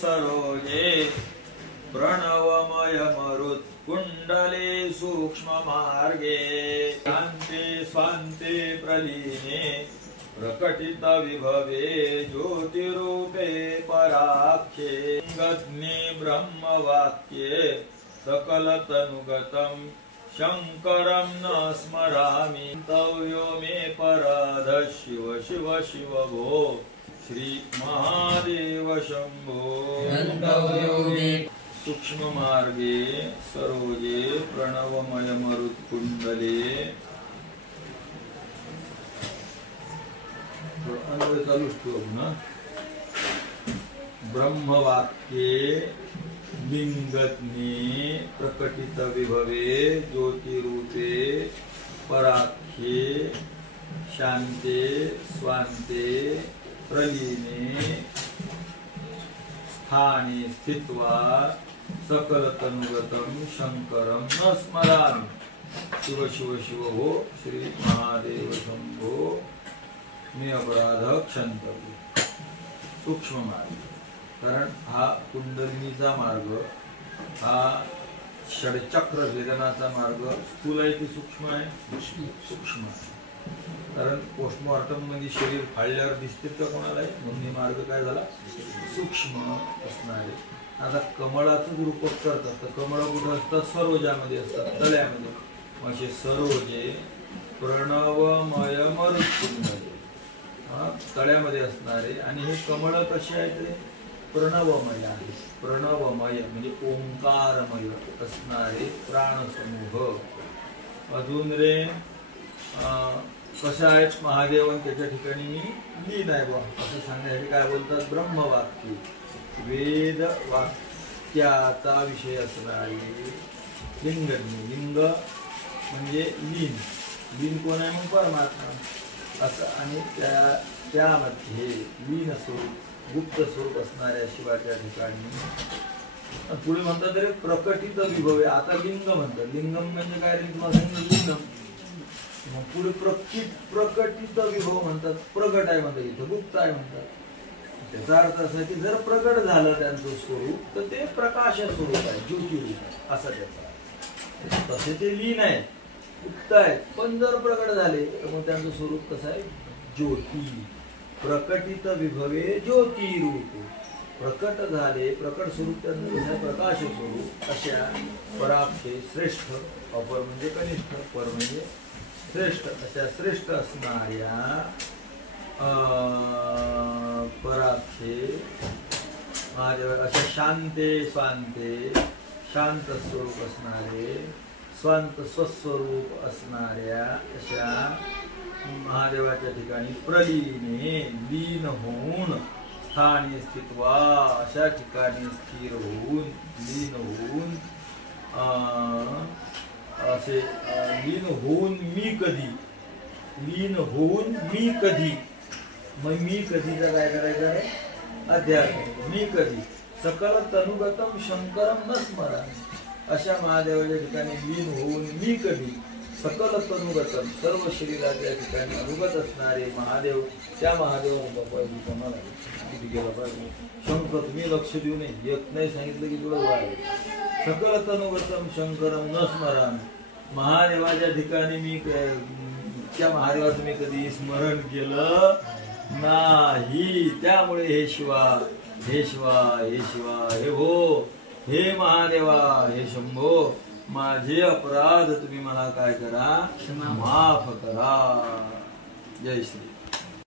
सरोजे प्रणवमय मरुत्कुण्डले सूक्ष्म मार्गे शान्ते स्वान्ते प्रलीने प्रकटित विभवे ज्योतिरूपे पराख्ये गद्ने ब्रह्मवाक्ये सकलतनुगतं शंकरं न स्मरामि तव्यो मे पराध शिव शिव शिव भो श्री महादेव शंभो सूक्ष्म मार्गे सरोजे प्रणवमय मरुत्कुंडले चालूच ठेवू ना ब्रह्मवाक्ये लिंगज्ञे प्रकटित विभवे ज्योतिरूपे पराख्ये शांते स्वान्ते प्रलीने स्थाने स्थित्वा सकलतनुगतं शंकरं न स्मरामि शिव शिव शिव हो श्री महादेव शंभो मे अपराध क्षंतव्य। सूक्ष्म मार्ग कारण हा कुंडलिनीचा मार्ग हा षडचक्र भेदनाचा मार्ग स्थूल आहे की सूक्ष्म आहे? सूक्ष्म आहे कारण पोस्टमॉर्टम मध्ये शरीर फाळल्यावर दिसते तर कोणाला म्हणून मार्ग काय झाला सूक्ष्म असणारे। आता कमळाचं रूप करतात तर कमळ कुठं असतात? सरोजामध्ये असतात तळ्यामध्ये। म्हणजे सरोजे प्रणवमय मरुत्कुंडले तळ्यामध्ये असणारे आणि हे कमळ कसे आहेत? प्रणवमय आहे। प्रणवमय म्हणजे ओंकारमय असणारे प्राणसमूह। अजून रे कशा आहेत महादेव त्याच्या ठिकाणी मी लीन आहे बा असं सांगण्यासाठी काय बोलतात? ब्रह्मवाक्य वेद वाक्याचा विषय असणारे लिंगज्ञ। लिंग म्हणजे लीन, लीन कोण आहे? मग परमात्मा असं आणि त्यामध्ये लीन स्वरूप गुप्त स्वरूप असणाऱ्या शिवाच्या ठिकाणी पुढे म्हणतात रे प्रकटित विभवे। आता लिंग म्हणतात, लिंगम म्हणजे काय रे तुम्हाला सांगितलं लिंगम। मग पुढे प्रकटित विभव म्हणतात, प्रगट आहे म्हणतात, इथं गुप्त आहे म्हणतात। त्याचा अर्थ असा की जर प्रगट झालं त्यांचं स्वरूप तर ते प्रकाश स्वरूप आहे, ज्योती रूप आहे असं त्याचा। तसे ते लीन आहे गुप्त आहे पण जर प्रगट झाले तर मग त्यांचं स्वरूप कसं आहे? ज्योती। प्रकटित विभवे ज्योती रूप प्रकट झाले प्रकट स्वरूप त्यांचं प्रकाश स्वरूप अशा पराख्ये श्रेष्ठ अपर म्हणजे कनिष्ठ पर म्हणजे श्रेष्ठ अशा श्रेष्ठ असणाऱ्या पराख्ये अशा शांते स्वांते शांत स्वरूप असणारे स्वांत स्वस्वरूप असणाऱ्या अशा महादेवाच्या ठिकाणी प्रलीने लीन होऊन स्थानी स्थित्वा अशा ठिकाणी स्थिर होऊन लीन होऊन असे लीन होऊन मी कधी लीन होऊन मी कधी मग मी कधीचा काय करायचं आहे? अध्यात्म मी कधी सकल तनुगतम शंकरम न स्मरामि अशा महादेवाच्या ठिकाणी लीन होऊन मी कधी सकल तनुगतम सर्व शरीराच्या ठिकाणी अनुगत असणारे महादेव त्या महादेवाला पाहिजे कोणाला किती गेला पाहिजे शंकर तुम्ही लक्ष देऊ नये येत नाही सांगितलं की तुला आहे सकल तनुगतम शंकरम न स्मरामि महादेवाच्या ठिकाणी मी त्या महादेवाचं मी कधी स्मरण केलं नाही त्यामुळे हे शिवा हे शिवा हे शिवा हे भो हे महादेवा हे शंभो माझे अपराध तुम्ही मला काय करा माफ करा। जय श्री